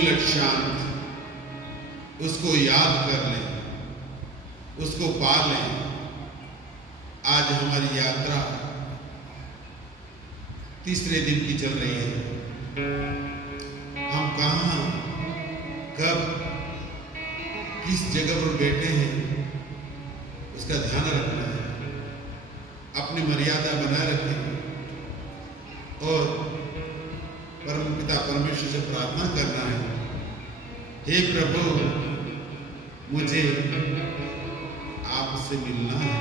Minute शांत उसको याद कर लें, उसको पा लें। आज हमारी यात्रा तीसरे दिन की चल रही है। हम कहाँ, कब, किस जगह पर बैठे हैं, उसका ध्यान रखना है। अपनी मर्यादा बनाए रखें और परम पिता परमेश्वर से प्रार्थना करना है, हे प्रभु मुझे आपसे मिलना है,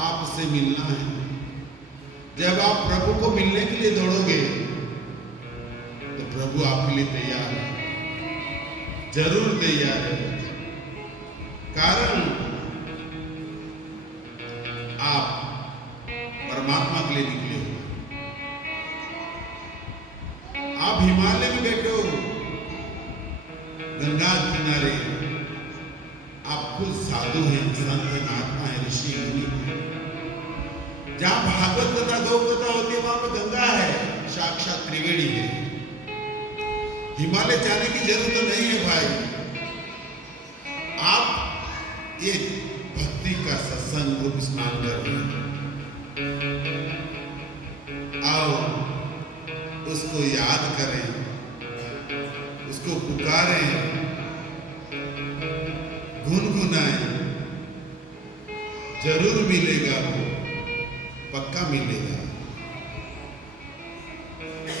आपसे मिलना है। जब आप प्रभु को मिलने के लिए दौड़ोगे तो प्रभु आपके लिए तैयार है, जरूर तैयार है। कारण आप परमात्मा के लिए निकले हो। आप हिमालय में बैठे हो, गंगा किनारे, आप खुद साधु हैं, संत हैं, महात्मा है, ऋषि मुनि। जहां भागवत कथा गौ कथा होती है वहां पे गंगा है, साक्षात त्रिवेणी है। हिमालय जाने की जरूरत नहीं है भाई। आप ये भक्ति का सत्संग रूप स्नान कर रहे हैं। आओ उसको याद करें, उसको पुकारें, गुनगुनाएं। जरूर मिलेगा वो, पक्का मिलेगा।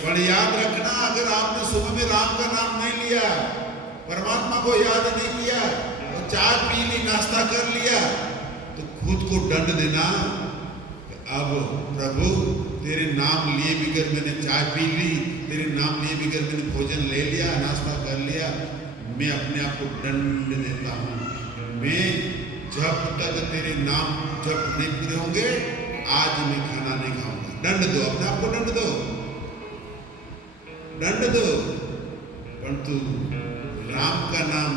पर याद रखना, अगर आपने सुबह में राम का नाम नहीं लिया, परमात्मा को याद नहीं किया और चाय पी ली, नाश्ता कर लिया, तो खुद को दंड देना। अब प्रभु तेरे नाम लिए बिगर मैंने चाय पी ली, तेरे नाम लिए बिगर मैंने भोजन ले लिया, नाश्ता कर लिया, मैं अपने आप को दंड देता हूँ। मैं जब तक तेरे नाम जब नहीं पूरे होंगे, आज मैं खाना नहीं खाऊंगा। दंड दो, अपने आप को दंड दो, दंड दो। परंतु राम का नाम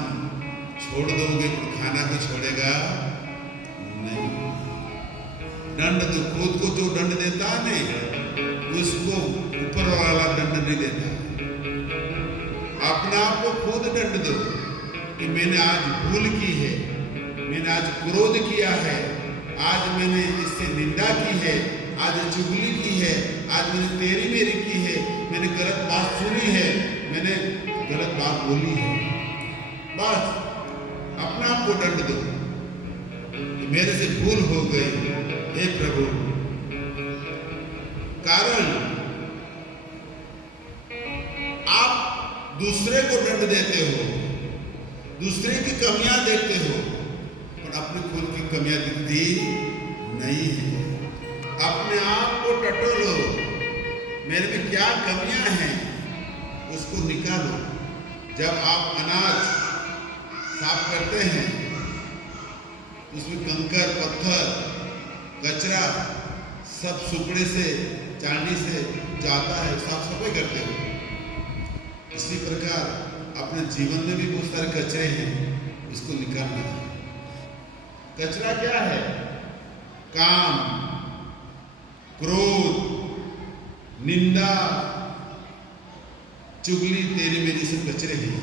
छोड़ दोगे तो खाना भी छोड़ेगा नहीं। दंड दो, खुद को जो दंड देता है नहीं, उसको ऊपर वाला दंड नहीं देता। अपने आप को खुद दंड दो कि मैंने आज भूल की है, मैंने आज क्रोध किया है, आज मैंने इससे निंदा की है, आज चुगली की है, आज मैंने तेरी मेरी की है, मैंने गलत बात सुनी है, मैंने गलत बात बोली है। बस अपने आप को दंड दो, मेरे से भूल हो गई, हे प्रभु। कारण आप दूसरे को दंड देते हो, दूसरे की कमियां देखते हो, और अपने खुद की कमियां दिखती नहीं है। अपने आप को टटोलो, मेरे में क्या कमियां हैं उसको निकालो। जब आप अनाज साफ करते हैं उसमें कंकर, पत्थर, कचरा सब सुपड़े से, चांदी से जाता है, साफ सफाई करते हो। इसी प्रकार अपने जीवन में भी बहुत सारे कचरे हैं, इसको निकालना है। कचरा क्या है? काम, क्रोध, निंदा, चुगली, तेरी मेरी सब कचरे हैं,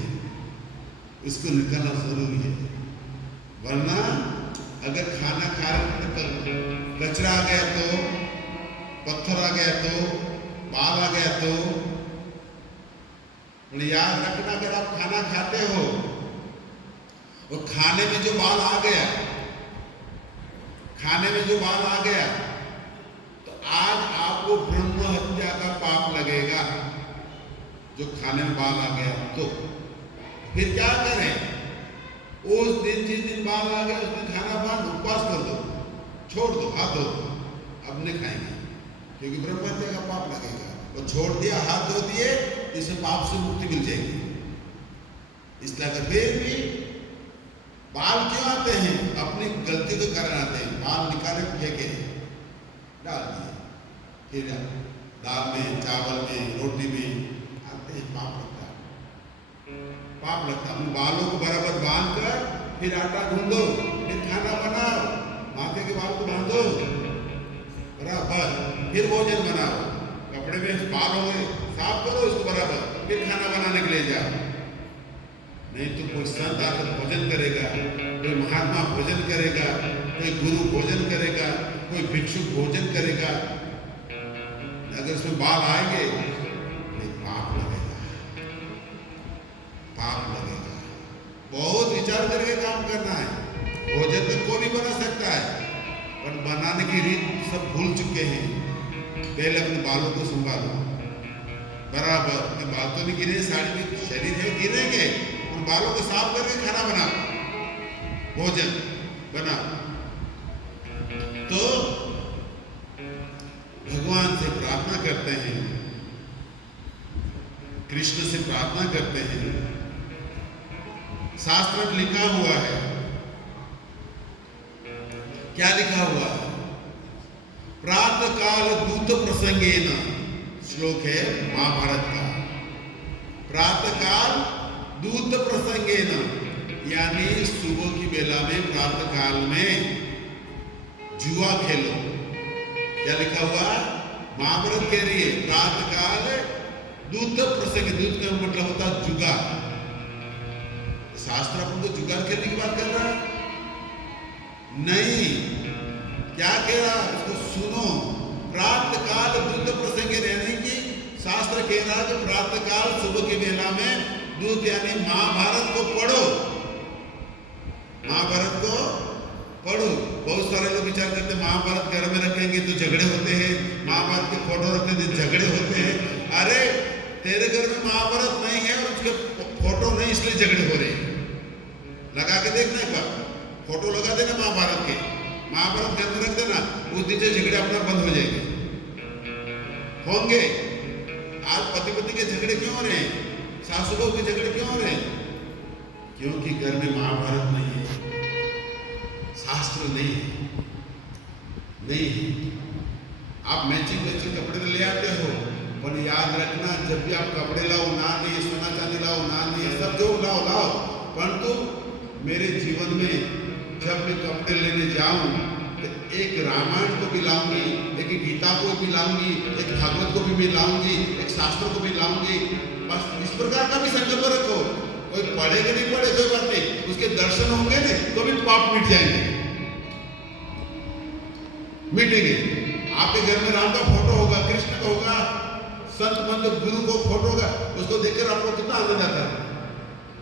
उसको निकालना जरूरी है। वरना अगर खाना खा रहे तो कचरा आ गया, तो पत्थर आ गया, तो बाल आ गया, तो याद रखना, अगर आप खाना खाते हो और खाने में जो बाल आ गया, खाने में जो बाल आ गया, तो आज आपको ब्रह्म हत्या का पाप लगेगा। जो खाने में बाल आ गया तो फिर क्या करें? उस दिन जिस दिन बाल आ गया उस दिन खाना बंद, उपवास कर दो, छोड़ दो, हाथ धो दो, अब नहीं खाएंगे, क्योंकि ब्रह्म हत्या का पाप लगेगा। और छोड़ दिया, हाथ धो दिए, इससे पाप से मुक्ति मिल जाएगी। इसलिए अगर फिर भी बाल क्यों आते हैं? अपनी गलती के कारण आते हैं। बाल निकाले, फेंके, डाल दिए, फिर दाल में, चावल में, रोटी में आते हैं, पाप लगता है, पाप लगता है। अपने बालों को बराबर बांध कर फिर आटा गूंदो, फिर खाना बनाओ, माथे के बाल को बांधो बराबर, फिर भोजन बनाओ, कपड़े कपड़े में बाल हो गए, साफ करो इसको बराबर, फिर खाना बनाने के लिए जाओ। नहीं तो कोई संत आकर भोजन करेगा, कोई महात्मा भोजन करेगा, कोई गुरु भोजन करेगा, कोई भिक्षुक भोजन करेगा, अगर उसमें बाल आएंगे नहीं पाप लगेगा, पाप लगेगा। बहुत विचार करके काम करना है। भोजन तो कोई भी बना सकता है, पर बनाने की रीत सब भूल चुके हैं। पहले अपने बालों को संभालो बराबर, अपने बाल तो नहीं गिरे, साड़ी में शरीर है गिरेंगे, उन बालों को साफ करके खाना बनाओ, भोजन बनाओ। तो भगवान से प्रार्थना करते हैं, कृष्ण से प्रार्थना करते हैं। शास्त्र में लिखा हुआ है, क्या लिखा हुआ है? प्रातः काल दूत प्रसंगेन, श्लोक है महाभारत का। प्रातः काल दूत प्रसंगेन, यानी सुबह की बेला में प्रातः काल में जुआ खेलो। क्या लिखा हुआ? महाभारत कह रही है प्रातः काल दूत प्रसंग, दूत का मतलब होता है जुगार। शास्त्र अपन तो जुगार खेलने की बात कर रहा है नहीं, क्या कह रहा उसको सुनो। प्रातः काल दूत प्रसंग, यानी कि शास्त्र कह रहा है कि प्रातः काल सुबह की बेला में दूत यानी महाभारत को पढ़ो, महाभारत को पढ़ो। बहुत सारे लोग विचार करते हैं महाभारत घर में रखेंगे तो झगड़े होते हैं, महाभारत के फोटो रखते हैं झगड़े होते हैं। अरे तेरे घर में महाभारत नहीं है, उसके फोटो नहीं, इसलिए झगड़े हो रहे हैं। लगा के देखना एक बार, फोटो लगा देना महाभारत के, महाभारत घर में रख देना, उस दिन से झगड़े अपना बंद हो जाएंगे, होंगे। आज पति पत्नी के झगड़े क्यों हो रहे हैं, सासू बहू के झगड़े क्यों हो रहे हैं? क्योंकि घर में महाभारत नहीं है, शास्त्र नहीं है, नहीं है। आप मैचिंग कपड़े तो ले आते हो, पर याद रखना जब भी आप कपड़े लाओ, ना नहीं सोना चांदी लाओ, ना नहीं सब जो लाओ, परंतु मेरे जीवन में जब मैं कपड़े लेने जाऊं तो एक रामायण को भी लाऊंगी, एक गीता को भी लाऊंगी, एक भागवत को भी मैं लाऊंगी, एक शास्त्र को भी लाऊंगी। बस इस प्रकार का भी संकल्प रखो। कोई पढ़ेगा नहीं पढ़े कोई बात नहीं, उसके दर्शन होंगे ना तो भी पाप मिट जाएंगे, मिटेंगे। आपके घर में राम का फोटो होगा, कृष्ण का होगा, संत मंत्र गुरु को फोटो होगा, उसको देखकर आपको कितना आनंद आता है?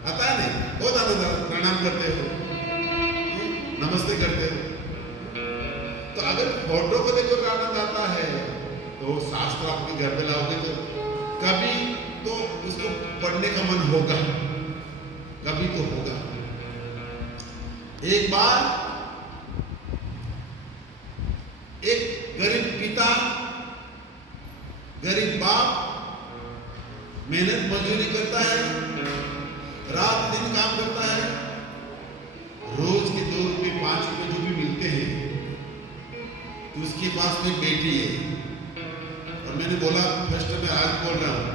आता है नहीं? बहुत आनंद आता है। प्रणाम करते हो, नमस्ते करते हो। तो अगर फोटो को देखकर आनंद आता है तो शास्त्र आपके घर में लाओगे तो कभी तो उसको पढ़ने का मन होगा, कभी तो होगा। एक बार एक गरीब पिता, गरीब बाप मेहनत मजदूरी करता है, रात दिन काम करता है, रोज के 2 रुपये 5 रुपये जो भी मिलते हैं, तो उसके पास में बेटी है। और मैंने बोला फर्स्ट में आज बोल रहा हूं,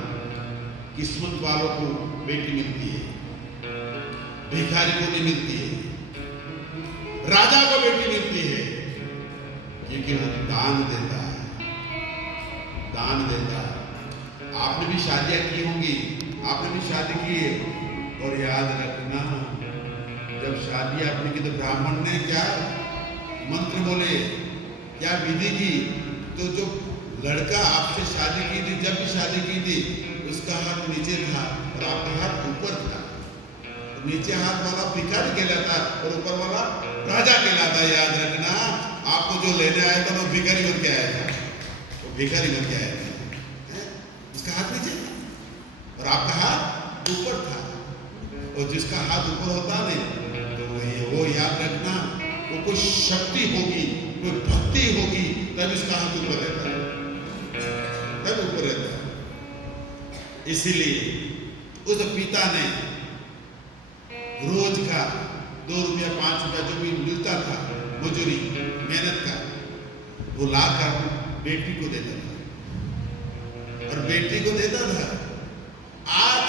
किस्मत वालों को बेटी मिलती है, भिखारी को नहीं मिलती है, राजा को बेटी मिलती है, क्योंकि वो दान देता है, दान देता है। आपने भी शादियां की होंगी, आपने भी शादी की है, और याद रखना जब शादी आपने की तो ब्राह्मण ने क्या मंत्र बोले, क्या विधि की, तो जो लड़का आपसे शादी की थी, जब भी शादी की थी, उसका हाथ नीचे था और आपका हाथ ऊपर था। तो नीचे हाथ वाला भिखारी कहलाता और ऊपर वाला राजा कहलाता है। याद रखना, आपको जो लेने आया था वो भिखारी बन के आया था, वो भिखारी बन के आया था। उसका हाथ नीचे था और आपका हाथ ऊपर था। और जिसका हाथ ऊपर होता नहीं तो वो याद रखना, वो कोई शक्ति होगी, कोई भक्ति होगी, तब इसका हाथ ऊपर रहता है, तब ऊपर रहता है। इसीलिए उस पिता ने रोज का 2 रुपया 5 रुपया जो भी मिलता था मजूरी मेहनत का, वो लाकर बेटी को देता था और बेटी को देता था। आज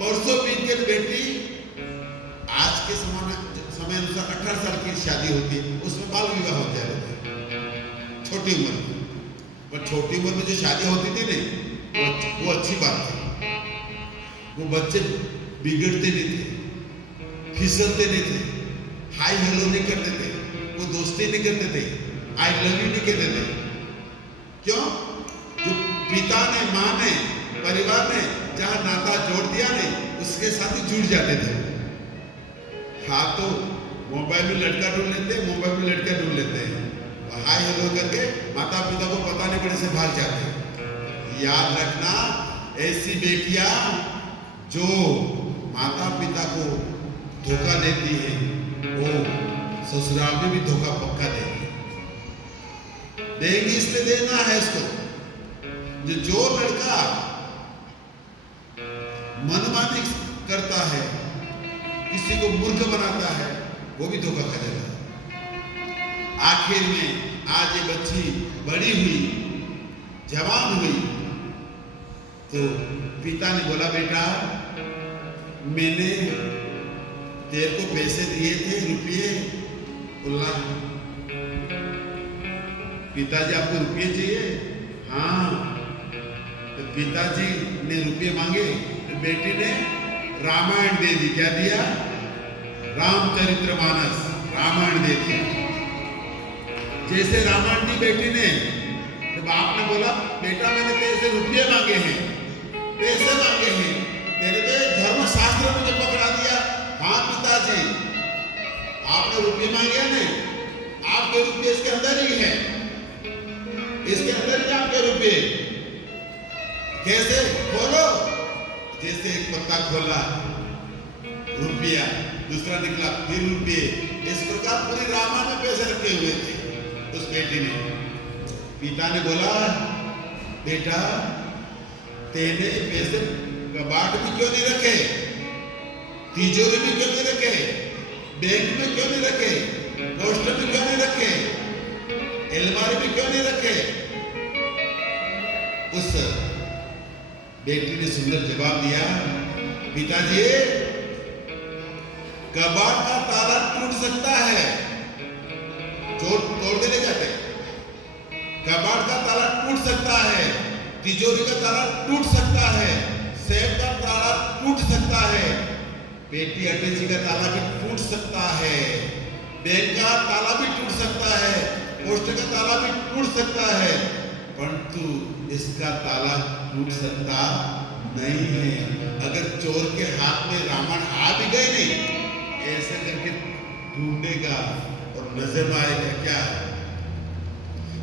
बरसों बीत के बेटी आज के समय अनुसार 18 साल की शादी होती है, उसमें बाल विवाह हो जाते हैं छोटी उम्र में। पर छोटी उम्र में जो शादी होती थी नहीं, वो अच्छी बात थी। वो बच्चे बिगड़ते नहीं थे, फिसलते नहीं थे, हाय हेलो नहीं करते थे, वो दोस्ती नहीं करते थे, आई लव यू नहीं कहते थे। क्यों? जो पिता ने, माँ ने, परिवार ने जहां नाता जोड़ दिया ने, उसके साथ ही जुड़ जाते थे। हाँ, तो मोबाइल में लड़का ढूंढ लेते हैं, मोबाइल में लड़का ढूंढ लेते हैं, हाय हेलो करके माता पिता को पता नहीं पड़े से भाग जाते हैं। याद रखना, ऐसी बेटियां जो माता पिता को धोखा देती है, वो ससुराल में भी धोखा पक्का देगी। देगी, इसलिए देना है इसको। जो लड़का मनमानी करता है, किसी को मूर्ख बनाता है, वो भी धोखा करेगा। आखिर में आज ये बच्ची बड़ी हुई, जवान हुई, तो पिता ने बोला, बेटा मैंने तेरे को पैसे दिए थे, रुपये, बोला पिताजी आपको रुपये चाहिए? हाँ। तो पिताजी ने रुपये मांगे, तो बेटी ने रामायण दे दी। क्या दिया? रामचरितमानस, रामायण दे दिया। जैसे रामायण दी बेटी ने, तो बाप ने बोला, बेटा मैंने तेरे से रुपये मांगे हैं, पैसे मांगे हैं, तेरे तो धर्मशास्त्र में मुझे पकड़ा दिया। हाँ पिताजी, आपने रुपये मांगे नहीं, आपके रुपये इसके अंदर ही है, इसके अंदर ही आपके रुपये। कैसे? खोलो। जैसे एक पत्ता खोला, रुपया, दूसरा निकला, फिर रुपये। इस प्रकार पूरी रामायण में पैसे रखे हुए थे उस बेटी ने। पिता ने बोला, बेटा तेरे पैसे कबाट में क्यों नहीं रखे, तिजोरी में क्यों नहीं रखे, बैंक में क्यों नहीं रखे, पोस्ट में क्यों नहीं रखे, अलमारी में क्यों नहीं रखे? उस बेटी ने सुंदर जवाब दिया, पिताजी कबाट का ताला टूट सकता है, तोड़ देने जाते, कबाट का ताला टूट सकता है, तिजोरी का ताला टूट सकता है, सेफ का ताला टूट सकता है, पेटी अटैची का ताला भी टूट सकता है, बैंक का ताला भी टूट सकता है, पोस्ट का ताला भी टूट सकता है, परंतु इसका ताला टूट सकता नहीं है। अगर चोर के हाथ में रावण आ भी गए नहीं, ऐसे करके ढूंढेगा और नजर में आएगा क्या?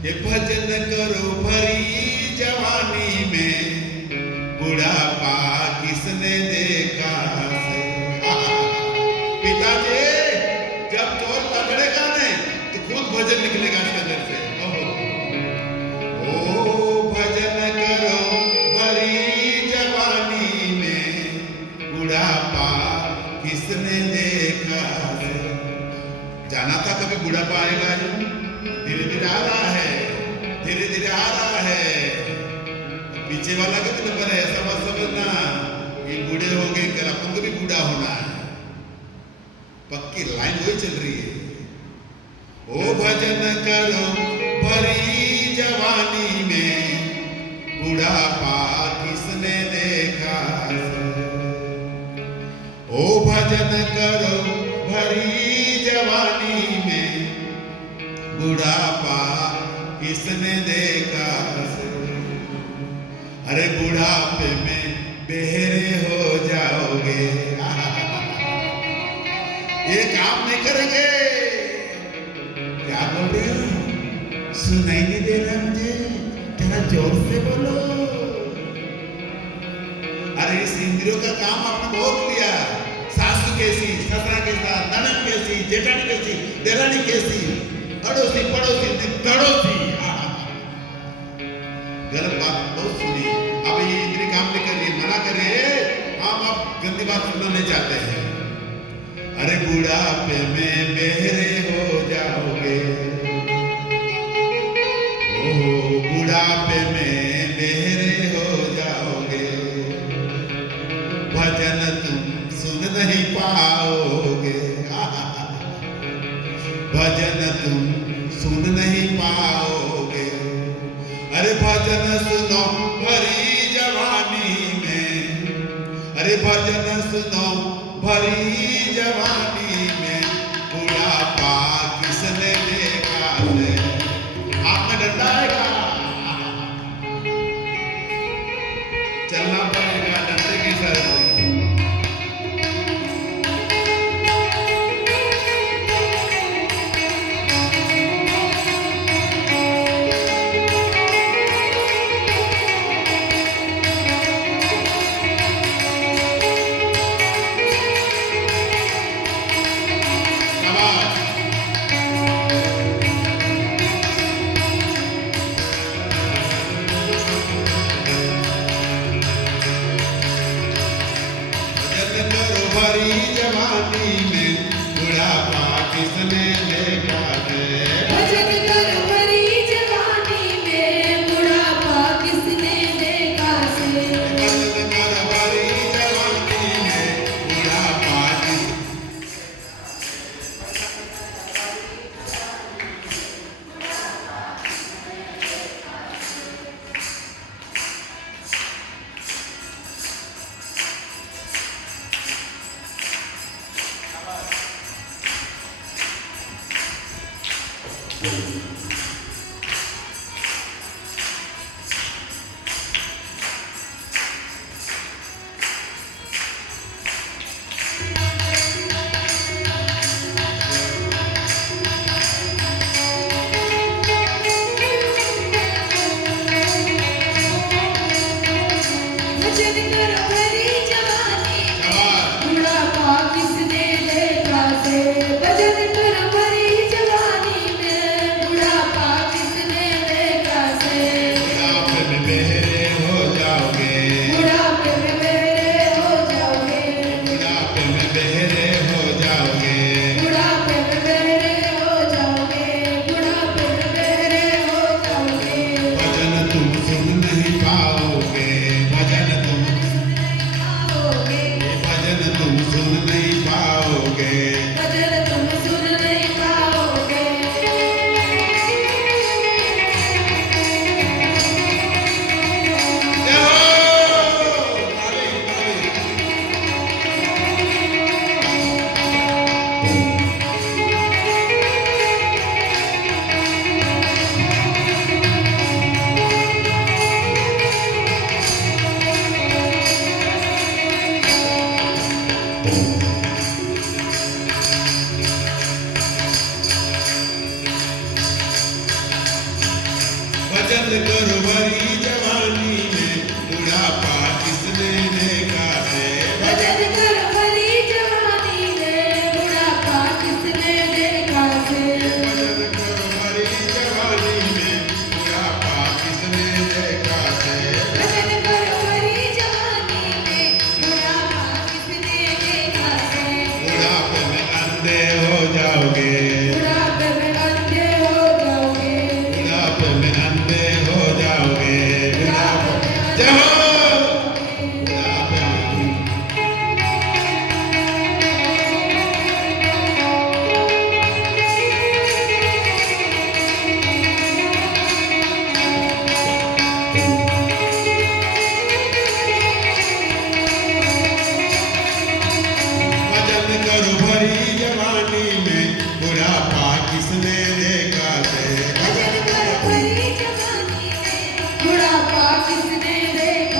ये भजन करो भरी जवानी में, बुढ़ापा किसने देखा से। पिताजी जब चोर पकड़ेगा नहीं तो खुद भजन निकलेगा इसके अंदर से। ओ भजन करो भरी जवानी में, बुढ़ापा किसने देखा से। जाना था कभी बुढ़ापा आएगा? धीरे धीरे आ रहा है, धीरे धीरे आ रहा है। पीछे वाला का तो नंबर है, ऐसा मत समझना ये बूढ़े हो गए, कल अपन को भी बूढ़ा होना है। पक्की लाइन वही चल रही है। ओ भजन करो भरी जवानी में, बुढ़ापा किसने देखा। ओ भजन करो भरी जवानी में, बुढ़ापा किसने देखा। अरे बुढ़ापे में बेहरे हो जाओगे, ये काम नहीं करेंगे। क्या बोल रहे हो? सुनाई नहीं दे रहा मुझे, थोड़ा जोर से बोलो। अरे इस इंद्रियों का काम आपने बहुत लिया। सासू कैसी, ससुरा कैसा, ननद कैसी, जेठानी कैसी, देरानी कैसी, अड़ोसी पड़ोसी पड़ोसी। गलत बात बहुत सुनी। अब ये इंद्रिय काम नहीं कर रही, मना कर रही है। हम अब गंदी बात सुनना नहीं चाहते हैं। अरे बुढ़ापे में बेहरे हो जाओगे, ओ बुढ़ापे में बेहरे हो जाओगे, भजन तुम सुन नहीं पाओगे, भजन तुम सुन नहीं पाओगे। अरे भजन सुनो भरी जवानी में, अरे भजन सुनो भरी जवानी में, बुढ़ापा किसने देखा है। हाथ में डंडा आएगा, चलना पड़ेगा डंडे की सर से। भरी जवानी में बुढ़ापा किसने देखा है। भजन कर भरी जवानी में बुढ़ापा किसने देखा से। भजन कर भरी जवानी में बुढ़ापा भजन कर भरी जवानी में बुढ़ापा किसने देखा से। भजन कर भरी जवानी में बुढ़ापा किसने देखा से। बुढ़ापे में बहरे हो जाओगे, बुढ़ापे में बहरे हो जाओगे, बुढ़ापे में बहरे हो जाओगे, बुढ़ापे में बहरे हो जाओगे, बुढ़ापे में बहरे हो जाओगे। भजन तुम सुन नहीं पाओगे, भजन तुम आओगे, भजन तुम सुन नहीं पाओगे। भजन तुम सुन नहीं पाओगे। जय हो! ताली, ताली। भजन करो भरी जवानी में बुढ़ापा किसने देखा है। भजन कर भरी जवानी में बुढ़ापा किसने देखा से। भजन करो भरी जवानी में बुढ़ापा किसने देखा है। भजन कर भरी जवानी में बुढ़ापा किसने देखा से। बुढ़ापे में अंधे हो जाओगे, बुढ़ापे में अंधे हो जाओगे, बुढ़ापे में अंधे हो जाओगे। बुढ़ापे जय हो! बुढ़ापे में भजन करो भरी जवानी में बुढ़ापा किसने देखा है। भजन कर भरी जवानी में बुढ़ापा किसने देखा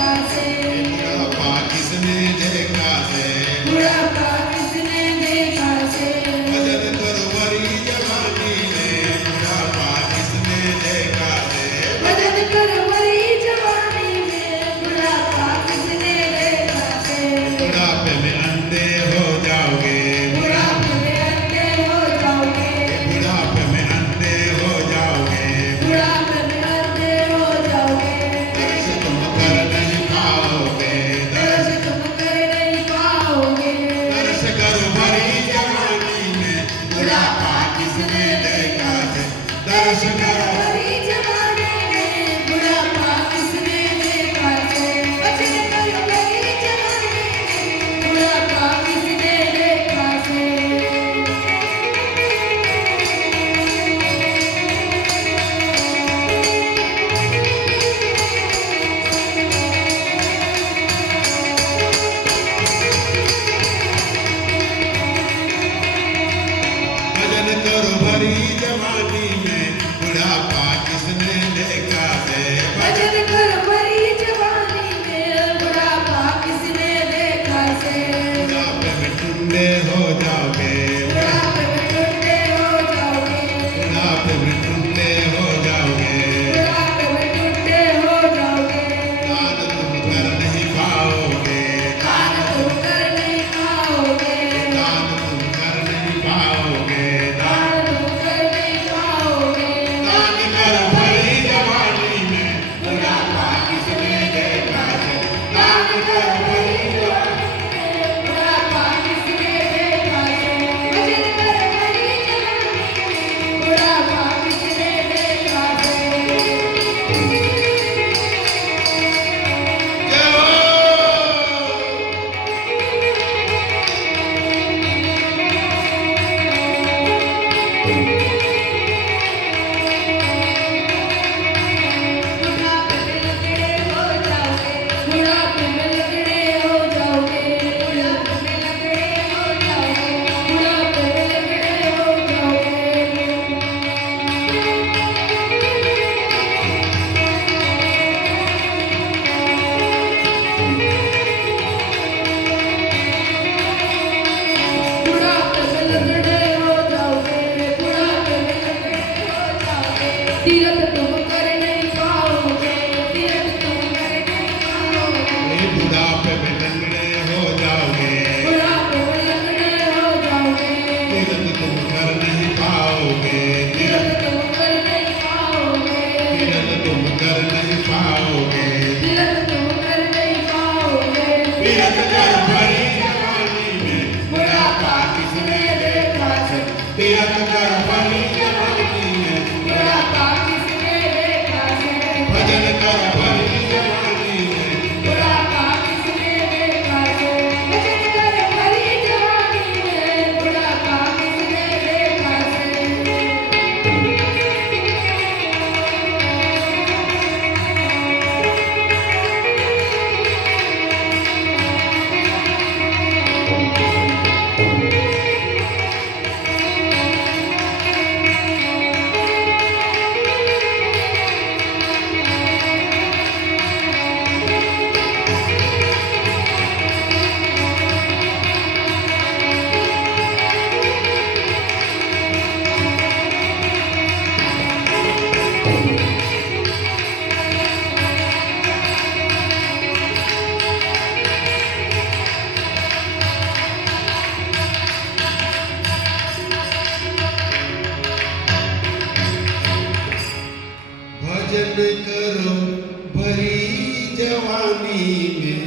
जवानी में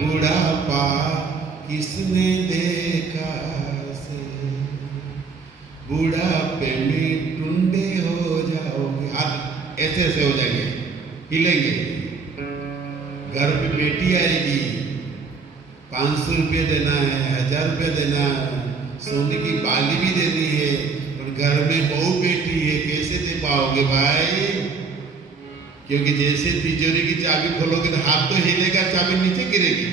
बुढ़ापा किसने देखा से, बुढ़ापे में टुंडे हो जाओगे। हाथ ऐसे ऐसे हो जाएंगे, हिलेंगे। घर में बेटी आएगी, 500 रुपये देना है, 1000 रुपये देना है, सोने की बाली भी देनी है, पर घर में बहू बेटी है, कैसे दे पाओगे भाई? क्योंकि जैसे तिजोरी की चाबी खोलोगे तो हाथ तो हिलेगा, चाबी नीचे गिरेगी।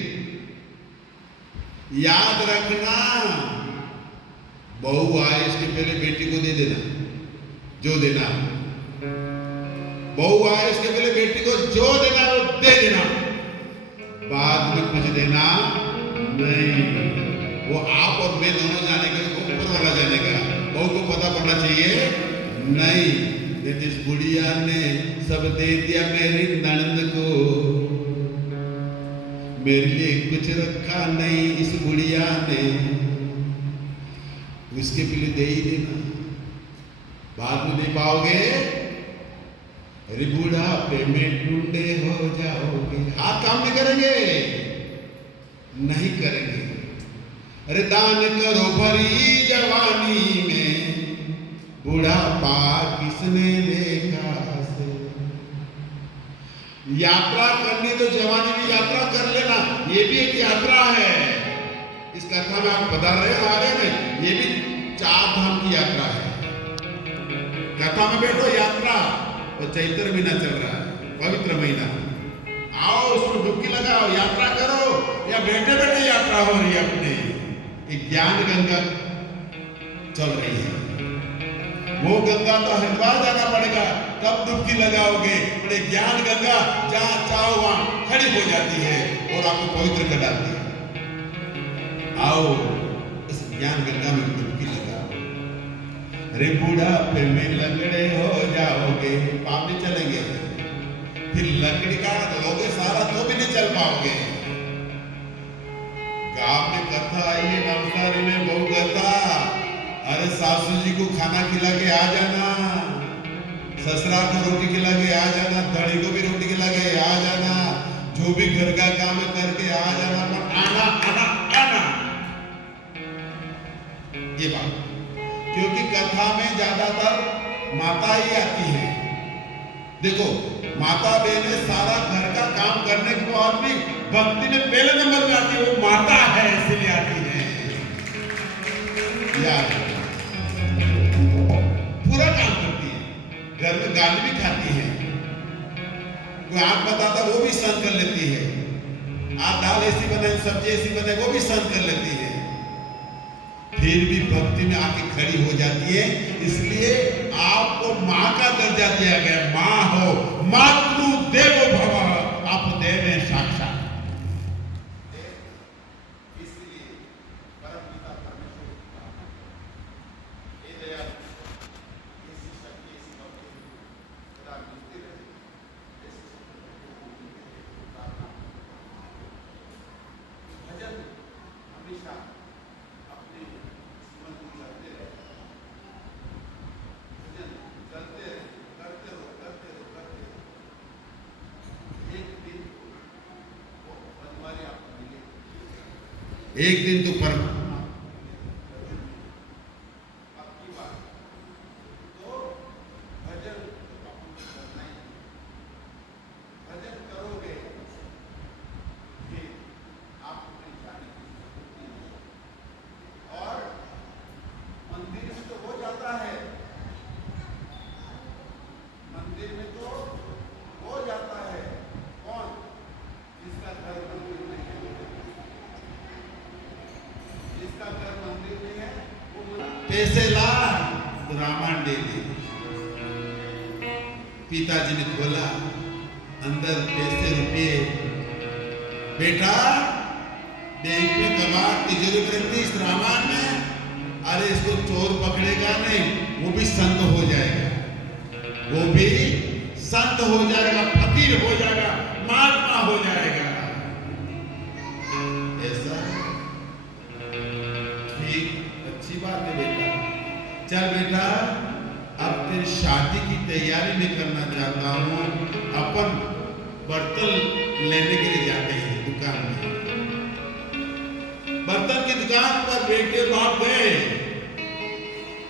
याद रखना, बहू आए इसके पहले बेटी को दे देना जो देना, बहू आए इसके पहले बेटी को जो देना वो दे देना, बाद में कुछ देना नहीं। वो आप और मैं दोनों जानेंगे, ऊपर वाला जानेगा, बहू को पता पड़ना चाहिए नहीं। इस बुढ़िया ने सब दे दिया मेरी ननद को, मेरे लिए कुछ रखा नहीं इस बुढ़िया ने, उसके पहले दे ही देना, बाद में दे पाओगे, अरे बुढ़ापे में टुंडे हो जाओगे। हाथ काम नहीं करेंगे, नहीं करेंगे। अरे दान करो भरी जवानी में, बुढ़ापा किसने देखा से। यात्रा करनी तो जवानी में यात्रा कर लेना, ये भी एक यात्रा है। इस कथा में आप पधार रहे आ रहे हैं, ये भी 4 धाम की यात्रा है। कथा में बैठो, यात्रा, और चैत्र महीना चल रहा है, पवित्र महीना, आओ उसमें डुबकी लगाओ, यात्रा करो, या बैठे बैठे यात्रा हो रही है अपनी। एक ज्ञान गंगा चल रही है, वो गंगा तो हरिद्वार जाना पड़ेगा, तब डुबकी लगाओगे। बड़े ज्ञान गंगा जहां चाहो वहां खड़ी हो जाती है और आपको पवित्र कर डालती है। आओ इस ज्ञान गंगा में डुबकी लगाओ। अरे बुढ़ापे में लंगड़े हो जाओगे, पाप नहीं चलेंगे, फिर लकड़ी का लोगे सारा तो भी नहीं चल पाओगे। गांव में कथा आई है, नवसारी में बहु कथा, अरे सासू जी को खाना खिला के आ जाना, ससुरा को रोटी खिला के आ जाना, धड़ी को भी रोटी खिला के आ जाना, जो भी घर का काम करके आ जाना, पर आना आना आना, ये बात। क्योंकि कथा में ज्यादातर माता ही आती है। देखो माता बहनें सारा घर का काम करने के बाद भी भक्ति में पहले नंबर में आती है, वो माता है इसलिए आती है। यार पूरा काम करती है, घर में गाली भी खाती है, कोई आग बताता वो भी सहन कर लेती है, आप दाल ऐसी बनाए सब्जी ऐसी बनाए वो भी सहन कर लेती है, फिर भी भक्ति में आके खड़ी हो जाती है। इसलिए आपको मां का दर्जा दिया गया, मां हो, मातृ देवो भव, आप देव हैं साक्षात। इसलिए परम पिता परमेश्वर ये दया ऐसी शक्ति ऐसी भक्ति सदा मिलती रहे, ऐसी भजन हमेशा अपने जीवन में करते रहे, भजन करते रहे, करते रहो, करते रहो, करते रहो। एक दिन वो बनवारी आपको मिलेगी, एक दिन तो परमात्मा आपकी बात तो भजन आपको करना ही, भजन करोगे फिर आप अपने जाने की शक्ति है। और मंदिर में तो हो जाता है, मंदिर में तो हो जाता है, कौन? जिसका घर मंदिर में है, जिसका घर मंदिर में है वो पैसे ला तो रामायण दे दे। पिताजी ने बोला अंदर पैसे रुपये, बेटा बैंक में कबाड़ तिजोरी में रखती इस रामायण में, अरे इसको चोर पकड़ेगा नहीं, वो भी संत हो जाएगा, वो भी संत हो जाएगा, फकीर हो जाएगा, महात्मा हो जाएगा। ऐसा ठीक, अच्छी बात है बेटा, चल बेटा अब तेरी शादी की तैयारी में करना चाहता हूँ, अपन बर्तन लेने के लिए जाते हैं दुकान में। बर्तन की दुकान पर बेटे बाप गए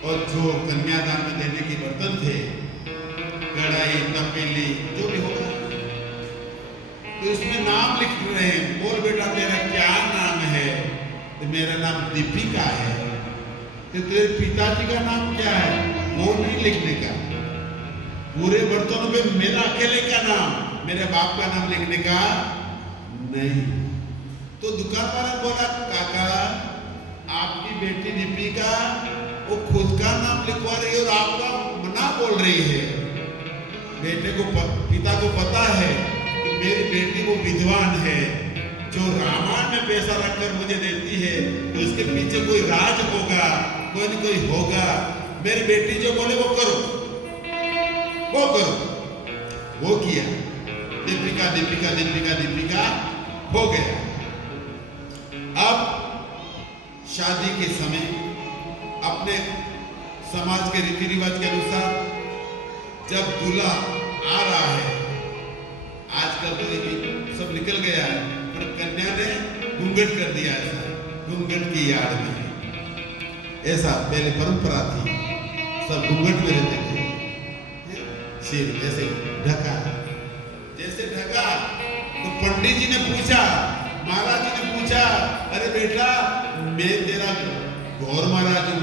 और जो कन्यादान में देने के बर्तन थे, कढ़ाई, तपेली, जो भी होगा, तो उसमें नाम लिख रहे हैं। बोल बेटा तेरा क्या नाम है? तो मेरा नाम दीपिका है। तो तेरे पिताजी का नाम क्या है? वो नहीं लिखने का, पूरे बर्तनों पे मेरा अकेले का नाम, मेरे बाप का नाम लिखने का नहीं। तो दुकान वाला बोला, काका आपकी बेटी दीपिका वो खुद का नाम लिखवा रही है और आपका मना बोल रही है। बेटे को पिता को पता है कि मेरी बेटी वो विद्वान है, जो रामायण में पैसा रखकर मुझे देती है, तो उसके पीछे कोई राज होगा, कोई न कोई होगा। मेरी बेटी जो बोले वो करो, वो करो। वो किया, दीपिका दीपिका दीपिका दीपिका हो गया। अब शादी के समय अपने समाज के रीति रिवाज के अनुसार जब दूल्हा आ रहा है, आजकल तो ये सब निकल गया है, पर कन्या ने घूंघट कर दिया, ऐसा घूंघट की याद में, ऐसा पहले परंपरा थी, सब घूंघट में रहते थे। सिर ऐसे ढका, जैसे ढका तो पंडित जी ने पूछा, महाराज जी ने पूछा, अरे बेटा मैं तेरा गौर महाराज हूँ,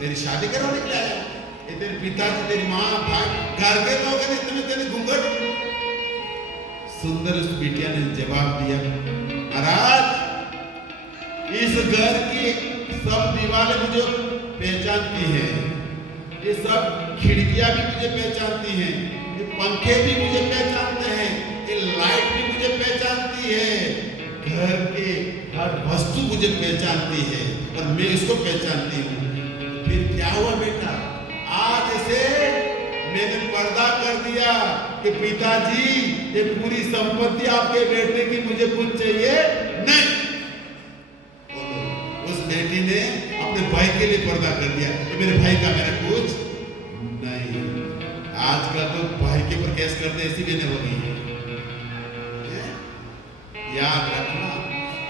तेरी शादी करवाने के लिए आया, ये तेरे पिताजी, तेरी माँ, भाई, घर के लोग हैं, इतने तेरे घूंघट। सुंदर उस बिटिया ने जवाब दिया, महाराज इस घर की सब दीवारें मुझे पहचानती हैं, ये सब खिड़कियां भी मुझे पहचानती हैं, ये पंखे भी मुझे पहचानते हैं, ये लाइट भी मुझे पहचानती है, घर के हर वस्तु मुझे पहचानती है और मैं इसको पहचानती हूँ। फिर क्या हुआ बेटा, आज से मैंने पर्दा कर दिया कि पिताजी ये पूरी संपत्ति आपके बेटे की मुझे कुछ चाहिए नहीं। उस बेटी ने अपने भाई के लिए पर्दा कर दिया कि मेरे भाई का मेरा कुछ नहीं। आजकल तो भाई के ऊपर केस करते, ऐसी भी नहीं हो गई है। याद रखना,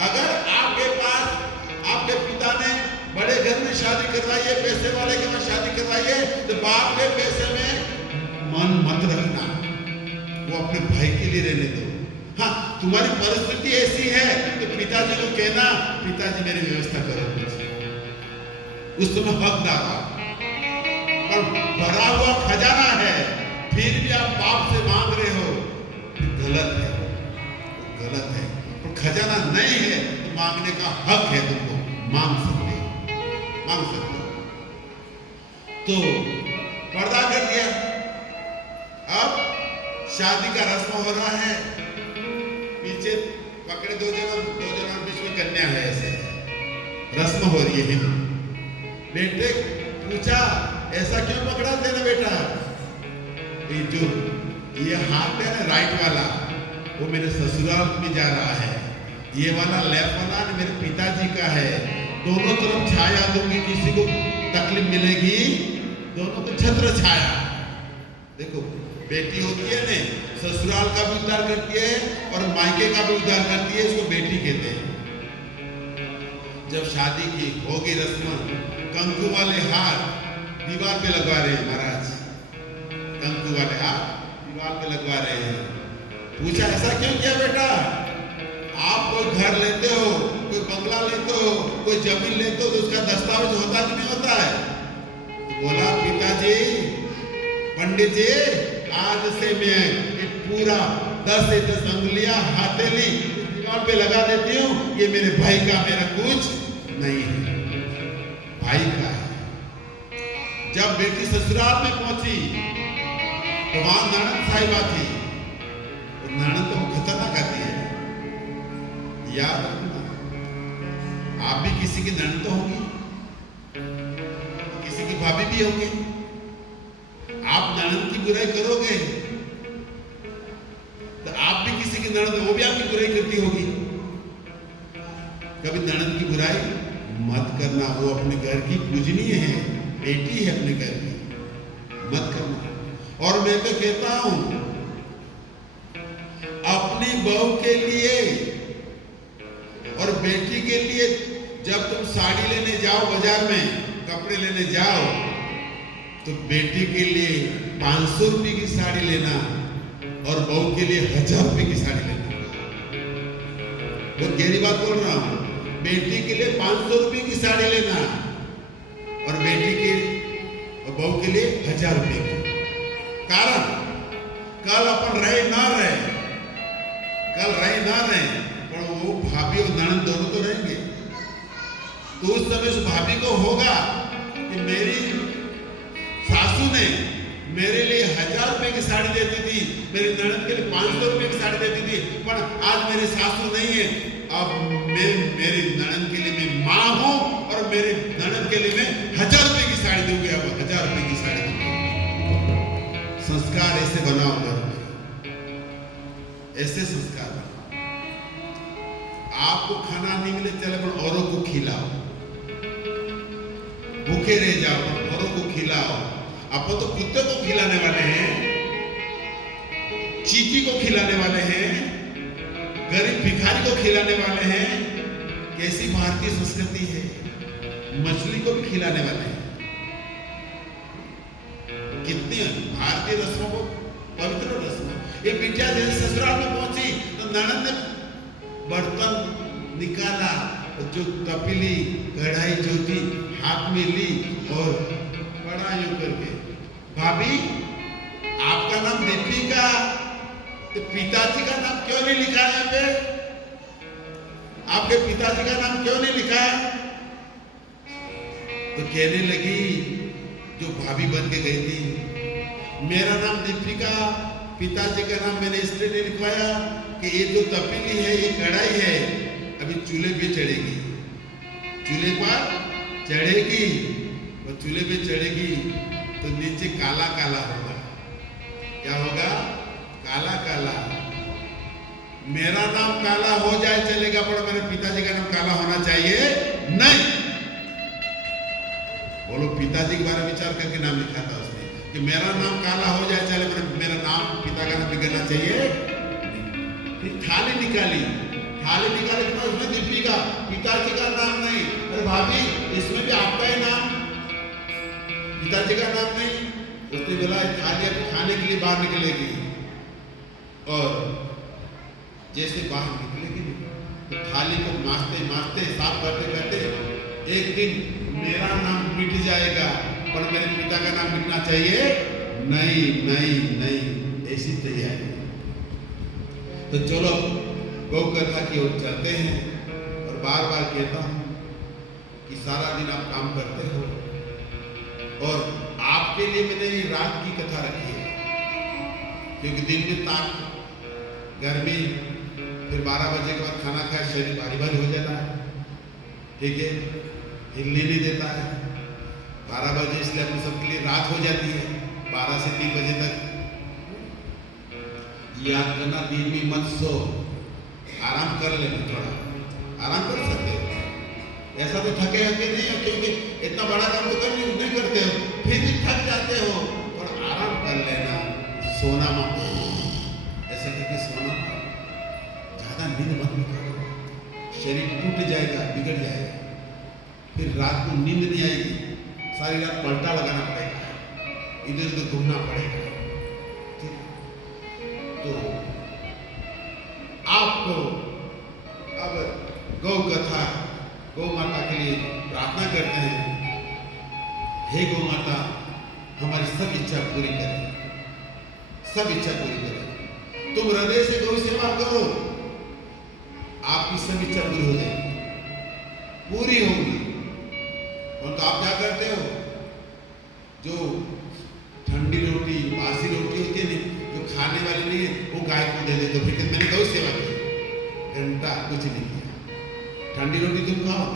अगर आपके पास आपके पिता ने बड़े घर में शादी करवाई है, पैसे वाले के में शादी करवाई है, तो बाप के पैसे में मन मत रखना, वो अपने भाई के लिए रहने दो। हाँ, तुम्हारी परिस्थिति ऐसी है तो पिताजी को कहना, पिताजी मेरी व्यवस्था करो कुछ, उस समय हकदार हो। पर भरा हुआ खजाना है, फिर भी आप बाप से मांग रहे हो, गलत है, गलत है। तो खजाना नहीं है तो मांगने का हक है, तुमको मांग सकते हो, मांग सकते हो। तो पर्दा कर दिया, अब शादी का रस्म हो रहा है, पीछे पकड़े दो जन बीच में कन्या है, ऐसे रस्म हो रही है। बेटे पूछा, ऐसा क्यों पकड़ा तेरा बेटा? ये जो ये हाथ है ना राइट वाला, वो मेरे ससुराल में जा रहा है, ये वाला लेफ्ट वाला मेरे पिताजी का है, दोनों तरफ छाया दूंगी, किसी को तकलीफ मिलेगी, दोनों को छत्र छाया। देखो बेटी होती है ना, ससुराल का भी उद्धार करती है और मायके का भी उद्धार करती है, इसको बेटी कहते हैं। जब शादी की होगी रस्म, कंकु वाले हाथ दीवार पे लगवा रहे हैं महाराज, कंकु वाले हाथ दीवार पे लगवा रहे हैं। पूछा, ऐसा क्यों किया बेटा? आप कोई घर लेते हो, कोई बंगला लेते हो, कोई जमीन लेते हो, तो उसका दस्तावेज होता कि नहीं होता है? तो बोला, पिताजी, पंडित जी, आज से मैं एक पूरा 10 अंगुलियां हथेली दीवार पे लगा देती हूँ, ये मेरे भाई का, मेरा कुछ नहीं है, भाई का है। जब बेटी ससुराल में पहुंची तो वहां ननद साहिबा थी, ननद तो खतरनाक आती है, याद रखना। आप भी किसी की ननद तो होगी, किसी की भाभी भी होगी। आप ननद की बुराई करोगे तो आप भी किसी की ननद, वो भी आपकी बुराई करती होगी। कभी ननद की बुराई मत करना, वो अपने घर की पूजनीय है, बेटी है अपने घर की, मत करना। और मैं तो कहता हूं, अपनी बहू के लिए और बेटी के लिए जब तुम साड़ी लेने जाओ बाजार में, कपड़े लेने जाओ, तो बेटी के लिए 500 रुपये की साड़ी लेना और बहू के लिए 1000 रुपये की साड़ी लेना। वो गहरी बात बोल रहा हूं। बेटी के लिए 500 रुपये की साड़ी लेना और बेटी के और बहू के लिए 1000 रुपये की। कारण कल अपन रहे ना रहे, कल रहे ना रहे, पर वो भाभी और ननद दोनों तो रहेंगे। तो उस समय उस भाभी को होगा कि मेरी सासू ने मेरे लिए 1000 रुपए की साड़ी देती थी, मेरी ननद के लिए 500 रुपए की साड़ी देती थी, पर आज मेरी सासू नहीं है, अब मैं मेरी ननद के लिए मैं माँ हूं और मेरे ननद के लिए मैं 1000 रुपए की साड़ी दूंगी। अब 1000 रुपए की साड़ी दूंगी। संस्कार ऐसे बनाओ घर में, ऐसे संस्कार बनाओ। आपको खाना नहीं मिले चले पर औरों को खिलाओ, भूखे रह जाओ पर औरों को खिलाओ। आप तो कुत्ते को खिलाने वाले हैं, चींटी को खिलाने वाले हैं, गरीब भिखारी को खिलाने वाले हैं। कैसी भारतीय संस्कृति है, मछली को भी खिलाने वाले हैं। कितनी भारतीय रस्मों को, पवित्र रस्मों। एक बिटिया जैसे ससुराल में पहुंची तो ननद ने बर्तन निकाला, जो तपीली कढ़ाई जो थी हाथ में ली और बड़ा यूं करके, भाभी आपका नाम दीपिका, तो पिताजी का नाम क्यों नहीं लिखा है पे? आपके पिताजी का नाम क्यों नहीं लिखा है? तो कहने लगी जो भाभी बन के गई थी, मेरा नाम दीपिका, पिताजी का नाम मैंने इसलिए नहीं लिखवाया कि ये जो तपीली है, ये कढ़ाई है, अभी चूल्हे पे चढ़ेगी, चूल्हे पर चढ़ेगी और चूल्हे पे चढ़ेगी तो नीचे काला काला होगा। क्या होगा? काला काला। मेरा नाम काला हो जाए चलेगा, पर मेरे पिताजी का नाम काला होना चाहिए नहीं। बोलो, पिताजी के बारे में विचार करके नाम लिखा था उसने कि मेरा नाम काला हो जाए चले, मेरा नाम पिता का नाम बिगड़ना चाहिए। फिर थाली निकाली, थाली निकाले के बाद उसमें दीपिका, पिताजी का नाम नहीं। अरे भाभी, इसमें भी आपका ही नाम, पिताजी का नाम नहीं। उसने बोला थाली अब खाने के लिए बाहर निकलेगी, और जैसे बाहर निकलेगी तो थाली को मांजते मांजते साफ करते करते एक दिन मेरा नाम मिट जाएगा, पर मेरे पिता का नाम मिटना चाहिए नहीं नहीं नहीं। ऐसी तैयारी। तो चलो गौ कथा की ओर चलते हैं। और बार बार कहता हूं कि सारा दिन आप काम करते हो, और आपके लिए मैंने ये रात की कथा रखी है, क्योंकि दिन में ताप, गर्मी, फिर 12 बजे के बाद खाना खाए शरीर भारी भारी हो जाता है, ठीक है, हिलने नहीं देता है। 12 बजे इसलिए हम सबके लिए रात हो जाती है। 12 से 3 बजे तक याद करना, दिन में मत सो, आराम कर लेना, थोड़ा आराम कर सकते हो। ऐसा तो थके हके नहीं हो, क्योंकि इतना बड़ा काम तो नहीं करते हो, फिर भी थक जाते हो, और आराम कर लेना। सोना मत, ऐसा करके सोना, ज्यादा नींद मत करो, शरीर टूट जाएगा, बिगड़ जाएगा, फिर रात को नींद नहीं आएगी, सारी रात पलटा लगाना पड़ेगा, इधर उधर घूमना पड़ेगा। तो आपको अब गौ कथा, गौ माता के लिए प्रार्थना करते हैं, हे गौ माता हमारी सब इच्छा पूरी करें, सब इच्छा पूरी करें। तुम हृदय से गौ सेवा करो, आपकी सब इच्छा पूरी हो जाएगी, पूरी होगी। और तो आप क्या करते हो? जो ठंडी रोटी, बासी रोटी होती है ना, जो खाने वाली नहीं है, वो गाय को दे देते हो, फिर मैंने गौ सेवा की, घंटा कुछ नहीं किया। ठंडी रोटी तुम खाओ,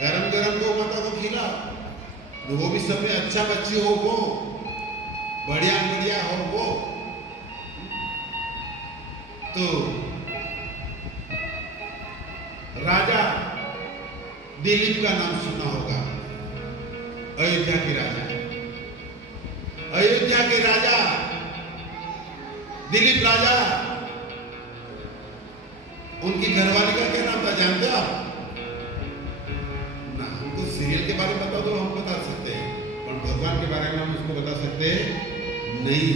गरम गरम गौ माता को खिलाओ, तो वो भी सब में अच्छा बच्ची हो, वो बढ़िया बढ़िया हो वो। तो राजा दिलीप का नाम सुना होगा, अयोध्या के राजा, अयोध्या के राजा दिलीप राजा, उनकी घरवाली का क्या नाम था जानते हो आप? ना, हमको सीरियल के बारे में बता दो, हम बता सकते हैं, पर भगवान के बारे में हम उसको बता सकते नहीं।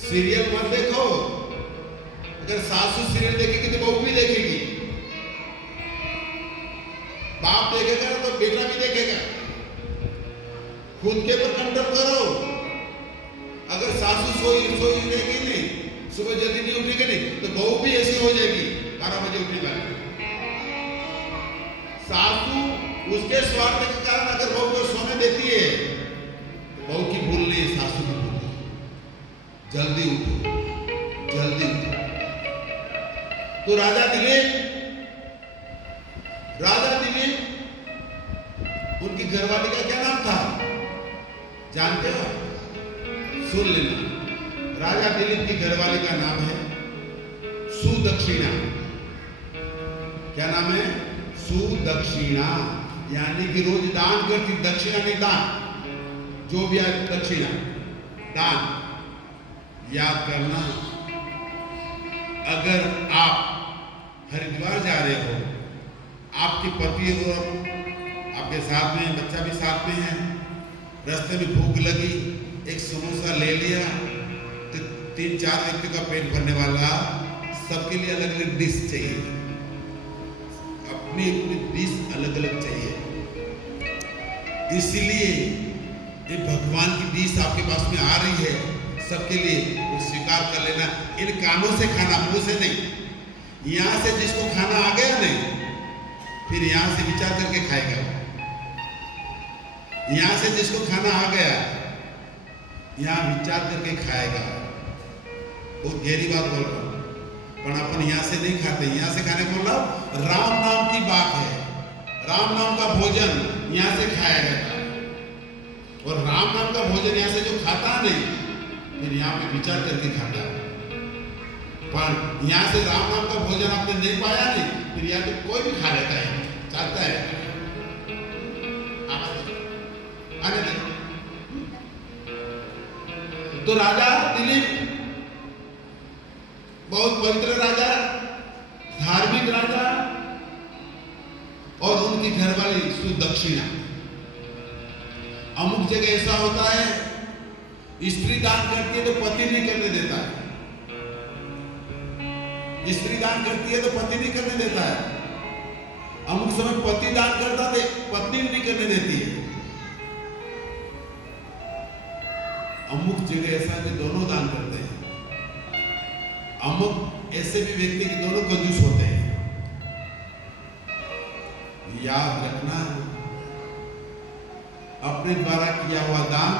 सीरियल मत देखो, अगर सासू सीरियल देखेगी तो बहू भी देखेगी, बाप देखेगा ना तो बेटा भी देखेगा। खुद के ऊपर कंट्रोल करो। अगर सासू सोई रहेगी नहीं, सुबह जल्दी नहीं उठेगी नहीं, तो बहू भी ऐसी हो जाएगी, 12 बजे उठेगा। सासू उसके स्वार्थ के कारण अगर बहू को सोने देती है, तो बहू की भूल नहीं है, सासू की भूल है। जल्दी उठो, जल्दी उठो। तो राजा दिलीप, उनकी घरवाली का क्या नाम था जानते हो? सुन लेना, राजा दिलीप की घरवाली का नाम है सुदक्षिणा। क्या नाम है? सुदक्षिणा, यानी कि रोज दान करती, दक्षिणा नहीं दान, जो भी है दक्षिणा दान। याद करना, अगर आप हरिद्वार जा रहे हो, आपके पति और आपके साथ में बच्चा भी साथ में है, रास्ते में भूख लगी, एक समोसा ले लिया, तो 3-4 व्यक्ति का पेट भरने वाला, सबके लिए अलग अलग डिश चाहिए, अपनी अपनी डिश अलग अलग चाहिए। इसीलिए ये भगवान की डिश आपके पास में आ रही है, सबके लिए वो स्वीकार कर लेना। इन कानों से खाना, मुंह से नहीं। यहां से जिसको खाना आ गया नहीं, फिर यहां से विचार करके खाएगा। यहां से जिसको खाना आ गया, यहां विचार करके खाएगा। बहुत गहरी बात बोल रहा हूं, पर अपन यहां से नहीं खाते। यहां से खाने को मतलब राम नाम की बात है, राम नाम का भोजन यहां से खाया जाता है। और राम नाम का भोजन यहां से जो खाता नहीं, फिर यहां पे विचार करके खाता है। पर यहां से राम नाम का भोजन आपने नहीं पाया नहीं, फिर यहां तो कोई भी खा लेता है, चाहता है आने दे। तो राजा दिलीप बहुत पवित्र राजा, धार्मिक राजा, और उनकी घरवाली सुदक्षिणा। अमुक जगह ऐसा होता है, स्त्री दान करती है तो पति नहीं करने देता है, स्त्री दान करती है तो पति नहीं करने देता है। अमुक समय पति दान करता है, पत्नी नहीं करने देती है। अमुक जगह ऐसा है कि दोनों दान करते हैं। अमुक ऐसे भी व्यक्ति कि दोनों कंजूस होते हैं। याद रखना, अपने द्वारा किया हुआ दान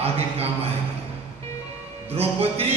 आगे काम आएगा। द्रौपदी